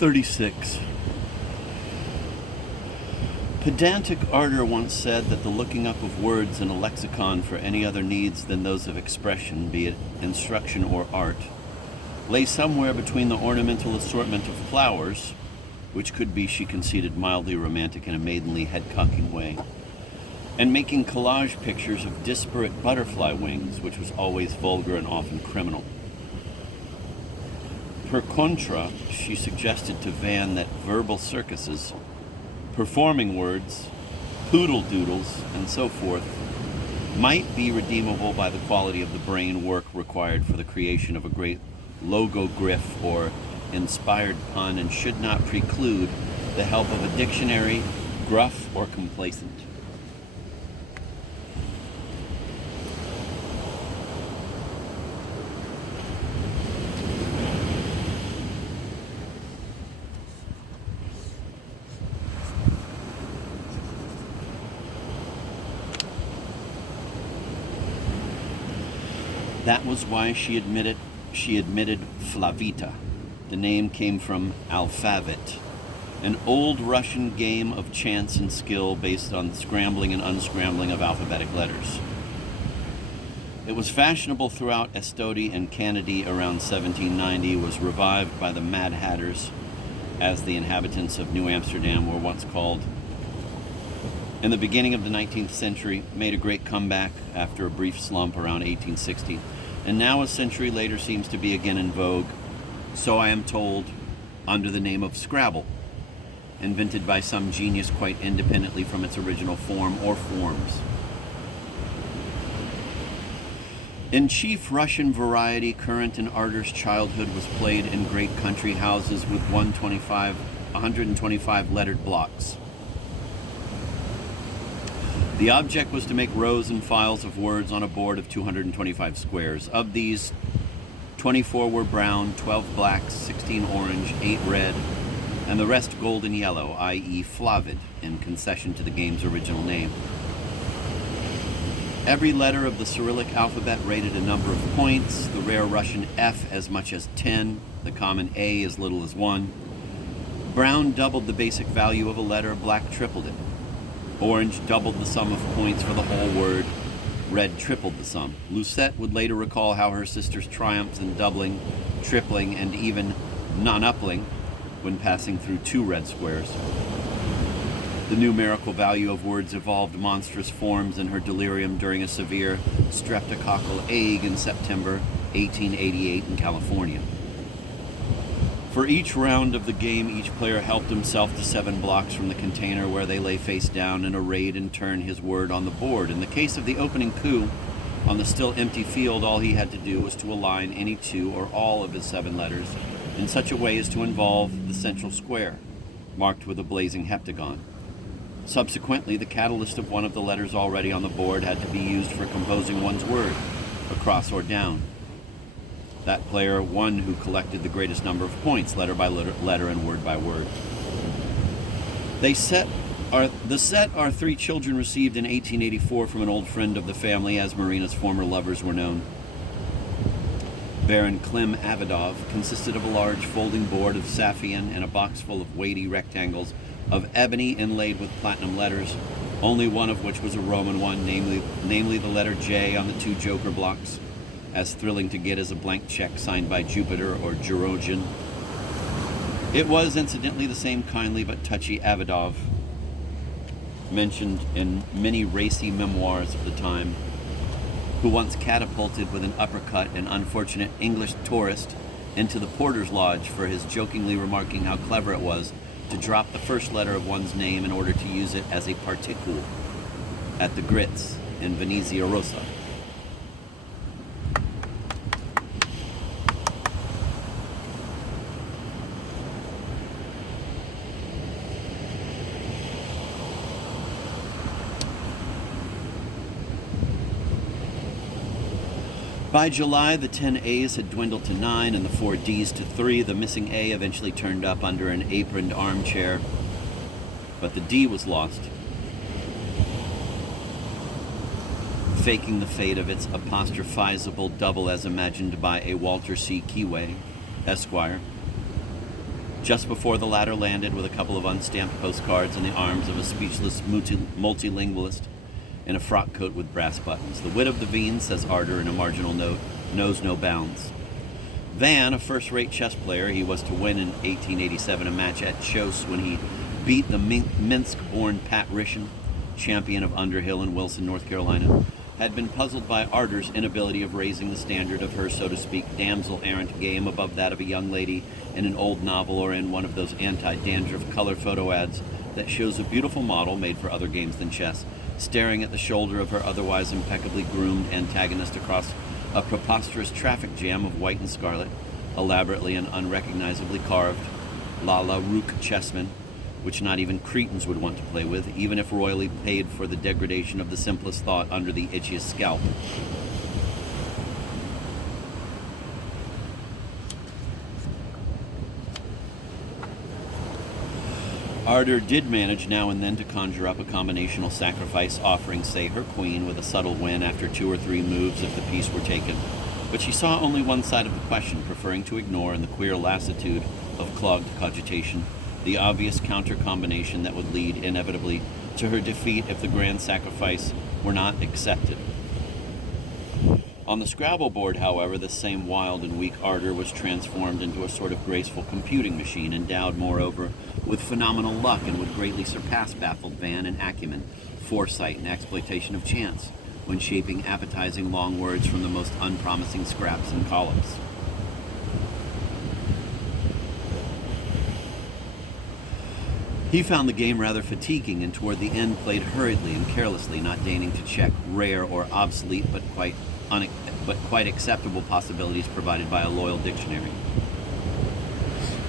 36. Pedantic Ardor once said that the looking up of words in a lexicon for any other needs than those of expression, be it instruction or art, lay somewhere between the ornamental assortment of flowers, which could be, she conceded, mildly romantic in a maidenly head-cocking way, and making collage pictures of disparate butterfly wings, which was always vulgar and often criminal. Per contra, she suggested to Van that verbal circuses, performing words, poodle doodles, and so forth, might be redeemable by the quality of the brain work required for the creation of a great logogryph or inspired pun, and should not preclude the help of a dictionary, gruff or complacent. That was why she admitted Flavita. The name came from alphabet, an old Russian game of chance and skill based on the scrambling and unscrambling of alphabetic letters. It was fashionable throughout Estody and Canady around 1790, was revived by the Mad Hatters, as the inhabitants of New Amsterdam were once called. In the beginning of the 19th century, made a great comeback after a brief slump around 1860, and now a century later seems to be again in vogue, so I am told, under the name of Scrabble, invented by some genius quite independently from its original form or forms. In chief Russian variety, current in Ardor's childhood was played in great country houses with 125 lettered blocks. The object was to make rows and files of words on a board of 225 squares. Of these, 24 were brown, 12 black, 16 orange, 8 red, and the rest golden yellow, i.e. Flavid, in concession to the game's original name. Every letter of the Cyrillic alphabet rated a number of points, the rare Russian F as much as 10, the common A as little as 1. Brown doubled the basic value of a letter, black tripled it. Orange doubled the sum of points for the whole word. Red tripled the sum. Lucette would later recall how her sister's triumphs in doubling, tripling, and even non-upling when passing through 2 red squares. The numerical value of words evolved monstrous forms in her delirium during a severe streptococcal ague in September 1888 in California. For each round of the game, each player helped himself to 7 blocks from the container where they lay face down and arrayed in turn his word on the board. In the case of the opening coup, on the still empty field, all he had to do was to align any 2 or all of his 7 letters in such a way as to involve the central square, marked with a blazing heptagon. Subsequently, the catalyst of one of the letters already on the board had to be used for composing one's word, across or down. That player won who collected the greatest number of points, letter by letter and word by word. The set our 3 children received in 1884 from an old friend of the family, as Marina's former lovers were known. Baron Klim Avidov consisted of a large folding board of Saffian and a box full of weighty rectangles of ebony inlaid with platinum letters, only one of which was a Roman one, namely the letter J on the 2 joker blocks, as thrilling to get as a blank check signed by Jupiter or Gerogen. It was, incidentally, the same kindly but touchy Avidov, mentioned in many racy memoirs of the time, who once catapulted with an uppercut an unfortunate English tourist into the porter's lodge for his jokingly remarking how clever it was to drop the first letter of one's name in order to use it as a particule at the Grits in Venezia Rosa. By July, the 10 A's had dwindled to 9 and the 4 D's to 3. The missing A eventually turned up under an aproned armchair, but the D was lost, faking the fate of its apostrophizable double as imagined by a Walter C. Keyway, Esquire. just before the latter landed with a couple of unstamped postcards in the arms of a speechless multilingualist in a frock coat with brass buttons. The wit of the Veen, says Arder in a marginal note, knows no bounds. Van, a first-rate chess player, he was to win in 1887 a match at Chos when he beat the Minsk-born Pat Rishin, champion of Underhill in Wilson, North Carolina, had been puzzled by Arder's inability of raising the standard of her, so to speak, damsel-errant game above that of a young lady in an old novel or in one of those anti-dandruff color photo ads that shows a beautiful model made for other games than chess, staring at the shoulder of her otherwise impeccably groomed antagonist across a preposterous traffic jam of white and scarlet, elaborately and unrecognizably carved, La Rook chessmen, which not even cretins would want to play with, even if royally paid for the degradation of the simplest thought under the itchiest scalp. Arder did manage now and then to conjure up a combinational sacrifice offering, say, her queen with a subtle win after 2 or 3 moves if the piece were taken. But she saw only one side of the question, preferring to ignore in the queer lassitude of clogged cogitation the obvious counter combination that would lead inevitably to her defeat if the grand sacrifice were not accepted. On the Scrabble board, however, this same wild and weak Arder was transformed into a sort of graceful computing machine, endowed, moreover, with phenomenal luck, and would greatly surpass baffled Van in acumen, foresight, and exploitation of chance when shaping appetizing long words from the most unpromising scraps and columns. He found the game rather fatiguing, and toward the end played hurriedly and carelessly, not deigning to check rare or obsolete but quite acceptable possibilities provided by a loyal dictionary.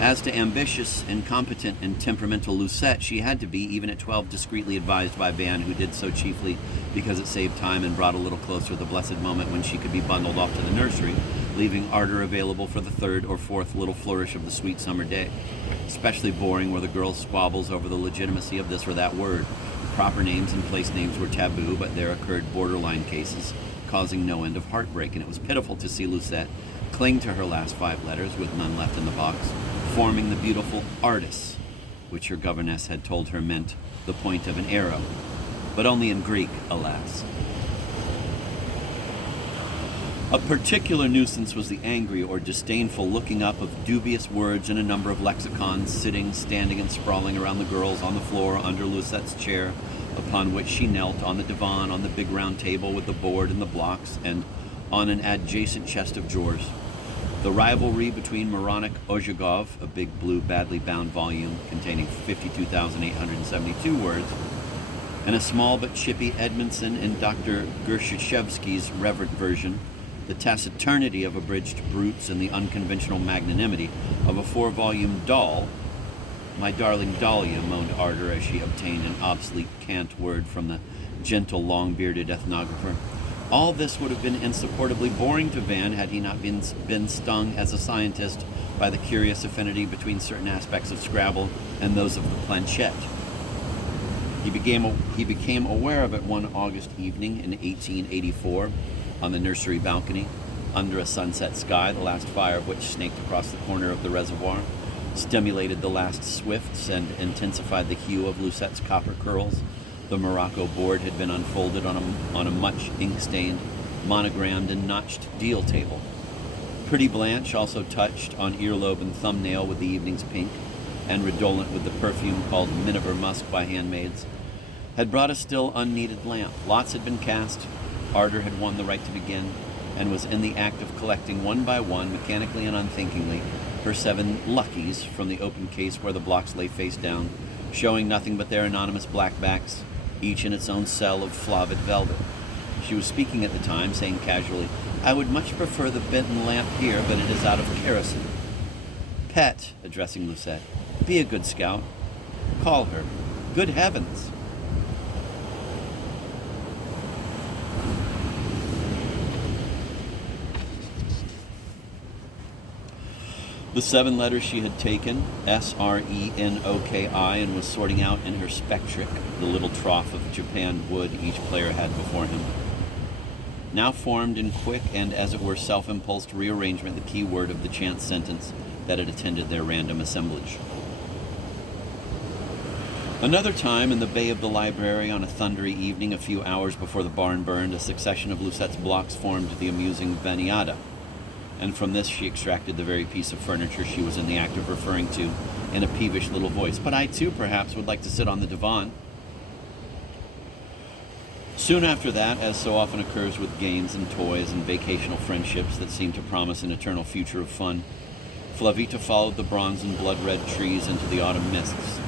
As to ambitious, incompetent, and temperamental Lucette, she had to be, even at 12, discreetly advised by Van, who did so chiefly because it saved time and brought a little closer the blessed moment when she could be bundled off to the nursery, leaving Arder available for the 3rd or 4th little flourish of the sweet summer day. Especially boring were the girls' squabbles over the legitimacy of this or that word. Proper names and place names were taboo, but there occurred borderline cases, causing no end of heartbreak, and it was pitiful to see Lucette cling to her last 5 letters, with none left in the box, forming the beautiful artis, which her governess had told her meant the point of an arrow, but only in Greek, alas. A particular nuisance was the angry or disdainful looking up of dubious words in a number of lexicons, sitting, standing, and sprawling around the girls on the floor under Lucette's chair, upon which she knelt, on the divan, on the big round table with the board and the blocks, and on an adjacent chest of drawers. The rivalry between Moronic Ozhagov, a big blue badly bound volume containing 52,872 words, and a small but chippy Edmondson in Dr. Gershachevsky's reverent version, the taciturnity of abridged brutes and the unconventional magnanimity of a 4-volume doll. My darling Dahlia, moaned Arder as she obtained an obsolete cant word from the gentle, long-bearded ethnographer. All this would have been insupportably boring to Van had he not been stung as a scientist by the curious affinity between certain aspects of Scrabble and those of the planchette. He became aware of it one August evening in 1884 on the nursery balcony, under a sunset sky, the last fire of which snaked across the corner of the reservoir, stimulated the last swifts, and intensified the hue of Lucette's copper curls. The Morocco board had been unfolded on a much ink-stained, monogrammed, and notched deal table. Pretty Blanche, also touched on earlobe and thumbnail with the evening's pink, and redolent with the perfume called Miniver Musk by handmaids, had brought a still unneeded lamp. Lots had been cast. Arder had won the right to begin, and was in the act of collecting one by one, mechanically and unthinkingly, her 7 luckies from the open case where the blocks lay face down, showing nothing but their anonymous black backs, each in its own cell of flavid velvet. She was speaking at the time, saying casually, "I would much prefer the Benton lamp here, but it is out of kerosene. Pet," addressing Lucette, "be a good scout. Call her. Good heavens!" The 7 letters she had taken, S-R-E-N-O-K-I, and was sorting out in her spectric, the little trough of Japan wood each player had before him, now formed in quick and, as it were, self-impulsed rearrangement the key word of the chance sentence, that had attended their random assemblage. Another time, in the bay of the library on a thundery evening a few hours before the barn burned, a succession of Lucette's blocks formed the amusing Vaniata, and from this she extracted the very piece of furniture she was in the act of referring to in a peevish little voice. But I too, perhaps, would like to sit on the divan. Soon after that, as so often occurs with games and toys and vacational friendships that seem to promise an eternal future of fun, Flavita followed the bronze and blood-red trees into the autumn mists.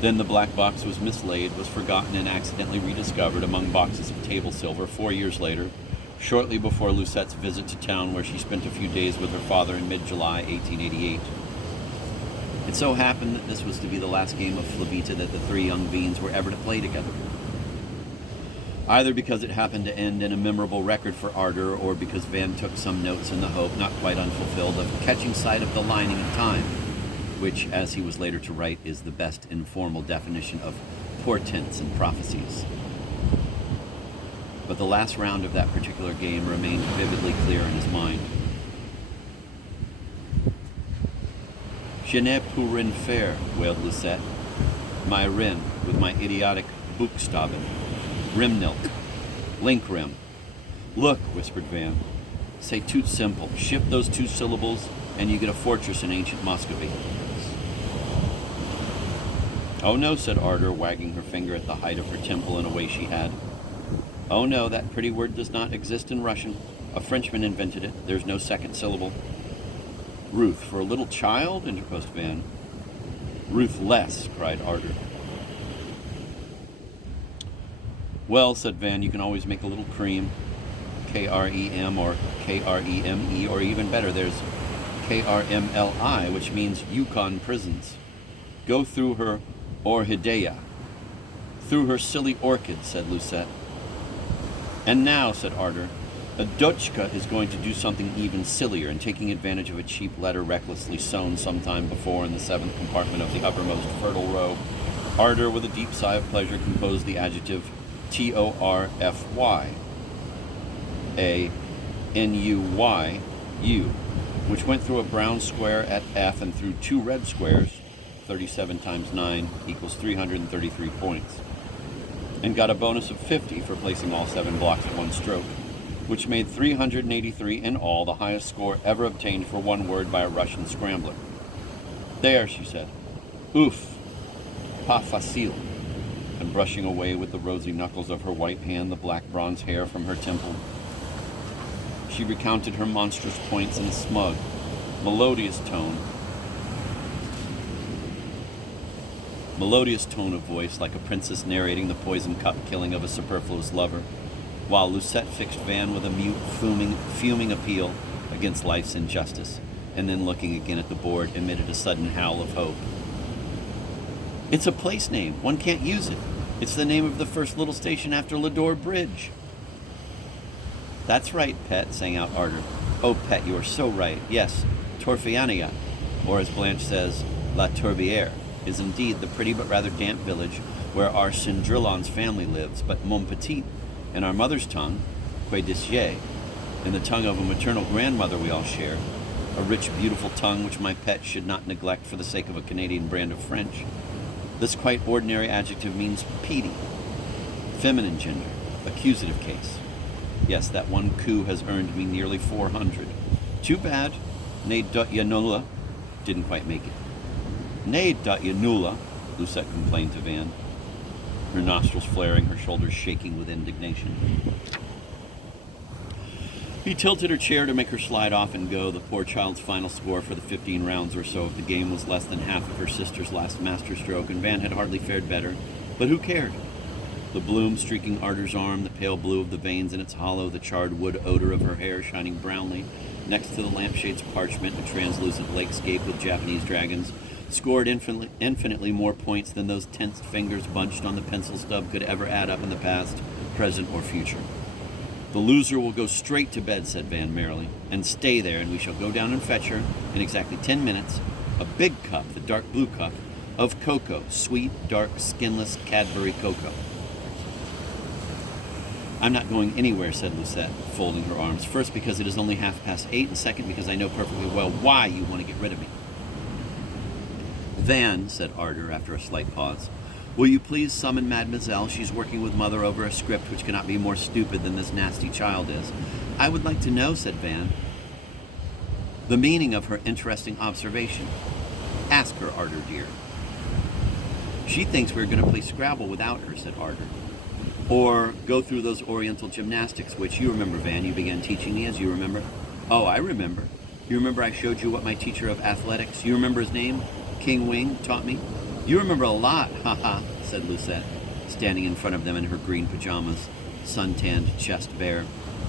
Then the black box was mislaid, was forgotten, and accidentally rediscovered among boxes of table silver 4 years later, shortly before Lucette's visit to town, where she spent a few days with her father in mid-July 1888. It so happened that this was to be the last game of Flavita that the three young beings were ever to play together. Either because it happened to end in a memorable record for Ardor, or because Van took some notes in the hope, not quite unfulfilled, of catching sight of the lining of time, which, as he was later to write, is the best informal definition of portents and prophecies. But the last round of that particular game remained vividly clear in his mind. Je n'ai pour rien faire, wailed Lucette. My rin, with my idiotic Buchstaben. Rimnilk. Link rim. Look, whispered Van. C'est tout simple. Shift those two syllables, and you get a fortress in ancient Muscovy. Oh no, said Ardor, wagging her finger at the height of her temple in a way she had. Oh no, that pretty word does not exist in Russian. A Frenchman invented it. There's no second syllable. Ruth, for a little child? Interposed Van. Ruthless, cried Ardor. Well, said Van, you can always make a little cream. K-R-E-M or K-R-E-M-E, or even better, there's K-R-M-L-I, which means Yukon prisons. Go through her orhideia. Through her silly orchid, said Lucette. And now, said Ardor, Adochka is going to do something even sillier, and taking advantage of a cheap letter recklessly sewn sometime before in the 7th compartment of the uppermost fertile row, Ardor, with a deep sigh of pleasure, composed the adjective T-O-R-F-Y, A-N-U-Y-U, which went through a brown square at F and through two red squares, 37 times 9 equals 333 points, and got a bonus of 50 for placing all 7 blocks at one stroke, which made 383 in all, the highest score ever obtained for one word by a Russian scrambler. There, she said. Oof. Pas facile. And brushing away with the rosy knuckles of her white hand the black bronze hair from her temple, she recounted her monstrous points in a smug, melodious tone of voice, like a princess narrating the poison cup killing of a superfluous lover, while Lucette fixed Van with a mute, fuming appeal against life's injustice, and then, looking again at the board, emitted a sudden howl of hope. It's a place name. One can't use it. It's the name of the first little station after Lador Bridge. That's right, Pet, sang out Ardor. Oh, Pet, you are so right. Yes, Torfiania, or as Blanche says, La Tourbière, is indeed the pretty but rather damp village where our Cendrillon's family lives, but Mon Petit, in our mother's tongue, Que d'Isier, in the tongue of a maternal grandmother we all share, a rich, beautiful tongue which my pet should not neglect for the sake of a Canadian brand of French. This quite ordinary adjective means peaty, feminine gender, accusative case. Yes, that one coup has earned me nearly 400. Too bad. Ne dot yanula didn't quite make it. Ne dot yanula, Lucette complained to Van, her nostrils flaring, her shoulders shaking with indignation. He tilted her chair to make her slide off and go. The poor child's final score for the 15 rounds or so of the game was less than half of her sister's last masterstroke, and Van had hardly fared better. But who cared? The bloom streaking Ardor's arm, the pale blue of the veins in its hollow, the charred wood odor of her hair shining brownly next to the lampshade's parchment, a translucent lakescape with Japanese dragons, scored infinitely more points than those tensed fingers bunched on the pencil stub could ever add up in the past, present, or future. The loser will go straight to bed, said Van merrily, and stay there, and we shall go down and fetch her, in exactly 10 minutes, a big cup, the dark blue cup, of cocoa, sweet, dark, skinless Cadbury cocoa. I'm not going anywhere, said Lucette, folding her arms. First, because it is only 8:30, and second, because I know perfectly well why you want to get rid of me. Van, said Arder after a slight pause, will you please summon Mademoiselle? She's working with Mother over a script which cannot be more stupid than this nasty child is. I would like to know, said Van, the meaning of her interesting observation. Ask her, Arder dear. She thinks we're going to play Scrabble without her, said Arder. Or go through those Oriental gymnastics, which you remember, Van, you began teaching me, as you remember. Oh, I remember. You remember I showed you what my teacher of athletics, you remember his name, King Wing, taught me? You remember a lot, ha, said Lucette, standing in front of them in her green pajamas, sun-tanned, chest bare,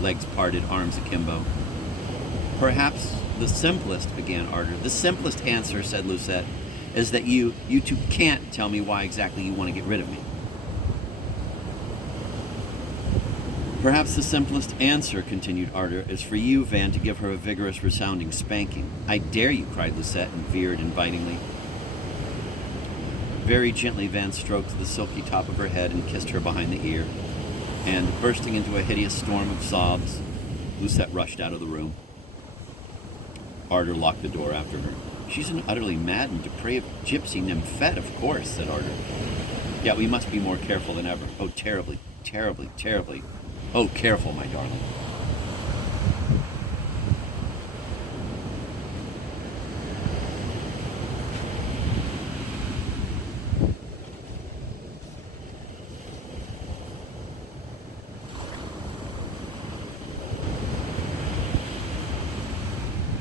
legs parted, arms akimbo. Perhaps the simplest, began Arder. The simplest answer, said Lucette, is that you two can't tell me why exactly you want to get rid of me. Perhaps the simplest answer, continued Arder, is for you, Van, to give her a vigorous, resounding spanking. I dare you, cried Lucette, and veered invitingly. Very gently, Van stroked the silky top of her head and kissed her behind the ear. And, bursting into a hideous storm of sobs, Lucette rushed out of the room. Arder locked the door after her. She's an utterly mad and depraved gypsy nymphette, of course, said Arder. Yet we must be more careful than ever. Oh, terribly, terribly, terribly. Oh, careful, my darling.